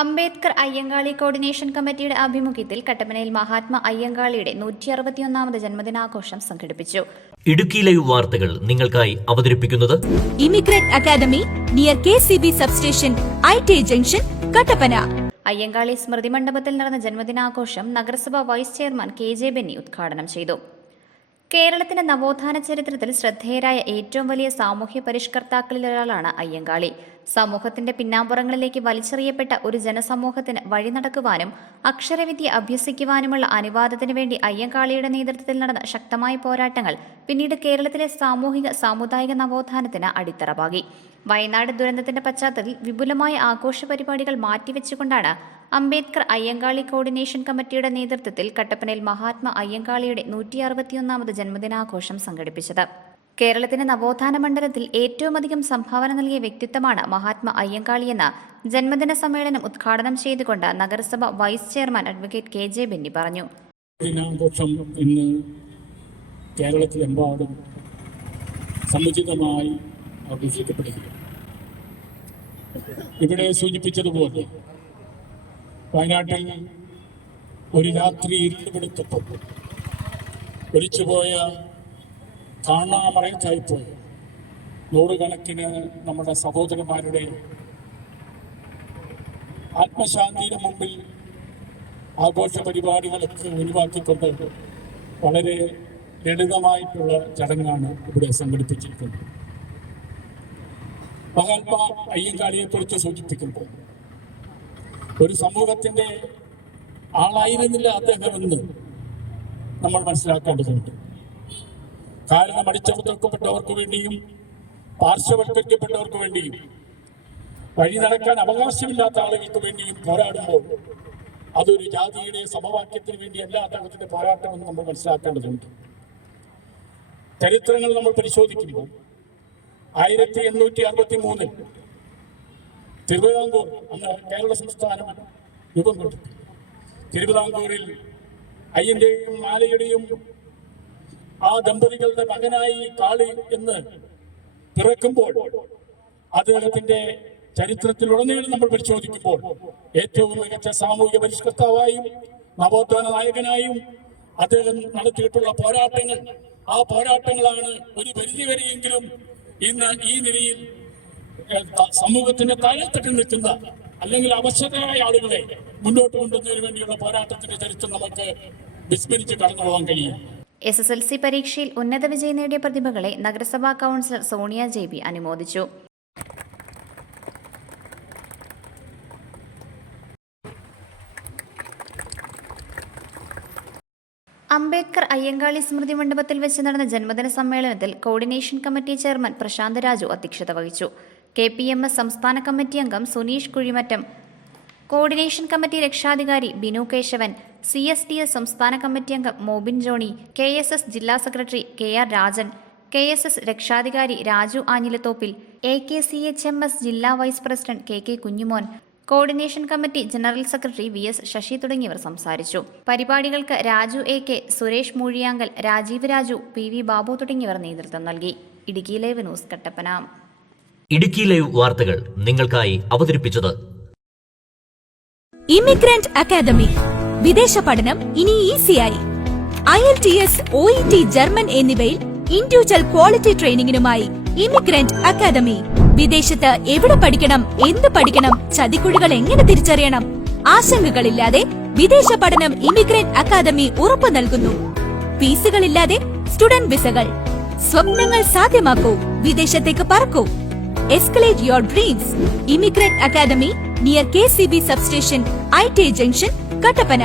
Ambedkar Ayyankali coordination കമ്മിറ്റിയുടെ ആഭിമുഖ്യത്തിൽ കട്ടപ്പനയിൽ മഹാത്മാ അയ്യങ്കാളിയുടെ നൂറ്റി അറുപത്തിയൊന്നാമത് ജന്മദിനാഘോഷം സംഘടിപ്പിച്ചു. ഇടുക്കി ലൈവ് വാർത്തകൾ നിങ്ങൾക്കായി അവതരിപ്പിക്കുന്നത് immigrant academy near K C B substation I T junction Kattappana Ayyankali സ്മൃതി മണ്ഡപത്തിൽ നടന്ന ജന്മദിനാഘോഷം നഗരസഭാ vice chairman K J Benny ഉദ്ഘാടനം ചെയ്തു. കേരളത്തിന്റെ നവോത്ഥാന ചരിത്രത്തിൽ ശ്രദ്ധേയരായ ഏറ്റവും വലിയ സാമൂഹ്യ പരിഷ്കർത്താക്കളിലൊരാളാണ് അയ്യങ്കാളി. സമൂഹത്തിന്റെ പിന്നാമ്പുറങ്ങളിലേക്ക് വലിച്ചെറിയപ്പെട്ട ഒരു ജനസമൂഹത്തിന് വഴി നടക്കുവാനും അക്ഷരവിദ്യ അഭ്യസിക്കുവാനുമുള്ള അനുവാദത്തിനു വേണ്ടി അയ്യങ്കാളിയുടെ നേതൃത്വത്തിൽ നടന്ന ശക്തമായ പോരാട്ടങ്ങൾ പിന്നീട് കേരളത്തിലെ സാമൂഹിക സാമുദായിക നവോത്ഥാനത്തിന് അടിത്തറവാകി വയനാട് ദുരന്തത്തിന്റെ പശ്ചാത്തലത്തിൽ വിപുലമായ ആഘോഷ പരിപാടികൾ മാറ്റിവെച്ചുകൊണ്ടാണ് അംബേദ്കർ അയ്യങ്കാളി കോർഡിനേഷൻ കമ്മിറ്റിയുടെ നേതൃത്വത്തിൽ കട്ടപ്പനയിൽ മഹാത്മാ അയ്യങ്കാളിയുടെ നൂറ്റി അറുപത്തിയൊന്നാമത് ജന്മദിനാഘോഷം സംഘടിപ്പിച്ചത്. കേരളത്തിന്റെ നവോത്ഥാന മണ്ഡലത്തിൽ ഏറ്റവുമധികം സംഭാവന നൽകിയ വ്യക്തിത്വമാണ് മഹാത്മാ അയ്യങ്കാളിയെന്ന് ജന്മദിന സമ്മേളനം ഉദ്ഘാടനം ചെയ്തുകൊണ്ട് നഗരസഭ vice chairman advocate K J Benny പറഞ്ഞു. ദിനാഘോഷം ഇന്ന് കേരളത്തിലെമ്പാടും സമുചിതമായി ആഘോഷിക്കപ്പെടുകയാണ് ഇവിടെ സൂചിപ്പിച്ചതുപോലെ വയനാട്ടിൽ ഒരു രാത്രി ഇരുട്ടുപിടുത്തപ്പോൾ ഒലിച്ചുപോയ കാണാമറയത്തായിപ്പോയി. നൂറുകണക്കിന് നമ്മുടെ സഹോദരന്മാരുടെ ആത്മശാന്തിയുടെ മുമ്പിൽ ആഘോഷ പരിപാടികളൊക്കെ ഒഴിവാക്കിക്കൊണ്ട് വളരെ ലളിതമായിട്ടുള്ള ചടങ്ങാണ് ഇവിടെ സംഘടിപ്പിച്ചിരിക്കുന്നത്. മഹാത്മാ അയ്യങ്കാളിയെ കുറിച്ച് സൂചിപ്പിക്കുമ്പോൾ ഒരു സമൂഹത്തിന്റെ ആളായിരുന്നില്ല അദ്ദേഹം എന്ന് നമ്മൾ മനസ്സിലാക്കേണ്ടതുണ്ട്. കാരണം അടിച്ചമർത്തപ്പെട്ടവർക്ക് വേണ്ടിയും പാർശ്വവൽക്കരിക്കപ്പെട്ടവർക്ക് വേണ്ടിയും വഴി നടക്കാൻ അവകാശമില്ലാത്ത ആളുകൾക്ക് വേണ്ടിയും പോരാടുമ്പോൾ അതൊരു ജാതിയുടെ സമവാക്യത്തിന് വേണ്ടിയല്ല അദ്ദേഹത്തിന്റെ പോരാട്ടമെന്ന് നമ്മൾ മനസ്സിലാക്കേണ്ടതുണ്ട്. ചരിത്രങ്ങൾ നമ്മൾ പരിശോധിക്കുമ്പോൾ ആയിരത്തി എണ്ണൂറ്റി അറുപത്തി മൂന്നിൽ തിരുവിതാംകൂർ അന്ന് കേരള സംസ്ഥാനം രൂപം കൊണ്ടു തിരുവിതാംകൂറിൽ അയ്യന്റെയും മാലയുടെയും ആ ദമ്പതികളുടെ മകനായി കാളി എന്ന് പിറക്കുമ്പോൾ അദ്ദേഹത്തിന്റെ ചരിത്രത്തിലുടനീളം നമ്മൾ പരിശോധിക്കുമ്പോൾ ഏറ്റവും മികച്ച സാമൂഹിക പരിഷ്കർത്താവായും നവോത്ഥാന നായകനായും അദ്ദേഹം നടത്തിയിട്ടുള്ള പോരാട്ടങ്ങൾ ആ പോരാട്ടങ്ങളാണ് ഒരു പരിധിവരെയെങ്കിലും ഇന്ന് ഈ നിലയിൽ സമൂഹത്തിന്റെ തലത്തിട്ട് നിൽക്കുന്ന അല്ലെങ്കിൽ അവശതരായ ആളുകളെ മുന്നോട്ട് കൊണ്ടുവന്നതിന് വേണ്ടിയുള്ള പോരാട്ടത്തിന്റെ ചരിത്രം നമുക്ക് വിസ്മരിച്ച് കടന്നു പോകാൻ കഴിയും. എസ് എസ് എൽ സി പരീക്ഷയിൽ ഉന്നത വിജയം നേടിയ പ്രതിഭകളെ നഗരസഭാ കൗൺസിലർ സോണിയ ജെ ബി അനുമോദിച്ചു. അംബേദ്കർ അയ്യങ്കാളി സ്മൃതി മണ്ഡപത്തിൽ വെച്ച് നടന്ന ജന്മദിന സമ്മേളനത്തിൽ coordination committee chairman Prashant Raju അധ്യക്ഷത വഹിച്ചു. കെ പി എം എസ് സംസ്ഥാന കമ്മിറ്റി അംഗം സുനീഷ് കുഴിമറ്റം. കോർഡിനേഷൻ കമ്മിറ്റി രക്ഷാധികാരി Binu Kesavan. C S T S സംസ്ഥാന കമ്മിറ്റി അംഗം Mobin Johny. K S S ജില്ലാ secretary K R Rajan. K S S രക്ഷാധികാരി Raju Anjilathoppil. A K C H M S ജില്ലാ vice president K K Kunjumon. Coordination committee general secretary V S Sasi തുടങ്ങിയവർ സംസാരിച്ചു. പരിപാടികൾക്ക് Raju A K Suresh Moozhiyankal Rajeev Raju P V Babu തുടങ്ങിയവർ നേതൃത്വം നൽകി. Idukki live news Kattappana. Idukki live വാർത്തകൾ നിങ്ങൾക്കായി അവതരിപ്പിച്ചത് ഇമിഗ്രന്റ് അക്കാദമി. വിദേശ പഠനം ഇനി ഈസിയായി. I L T S O E T German എന്നിവയിൽ ഇൻഡിവിജ്വൽ ക്വാളിറ്റി ട്രെയിനിങ്ങിനുമായി ഇമിഗ്രന്റ് അക്കാദമി. വിദേശത്ത് എവിടെ പഠിക്കണം എന്ത് പഠിക്കണം ചതിക്കുഴികൾ എങ്ങനെ തിരിച്ചറിയണം? ആശങ്കകളില്ലാതെ വിദേശ പഠനം ഇമിഗ്രന്റ് അക്കാദമി ഉറപ്പു നൽകുന്നു. ഫീസുകളില്ലാതെ സ്റ്റുഡന്റ് വിസകൾ. സ്വപ്നങ്ങൾ സാധ്യമാക്കൂ. വിദേശത്തേക്ക് പറക്കൂ. Escalate your dreams. Immigrant Academy near KCB Substation, IT Junction, Katapana.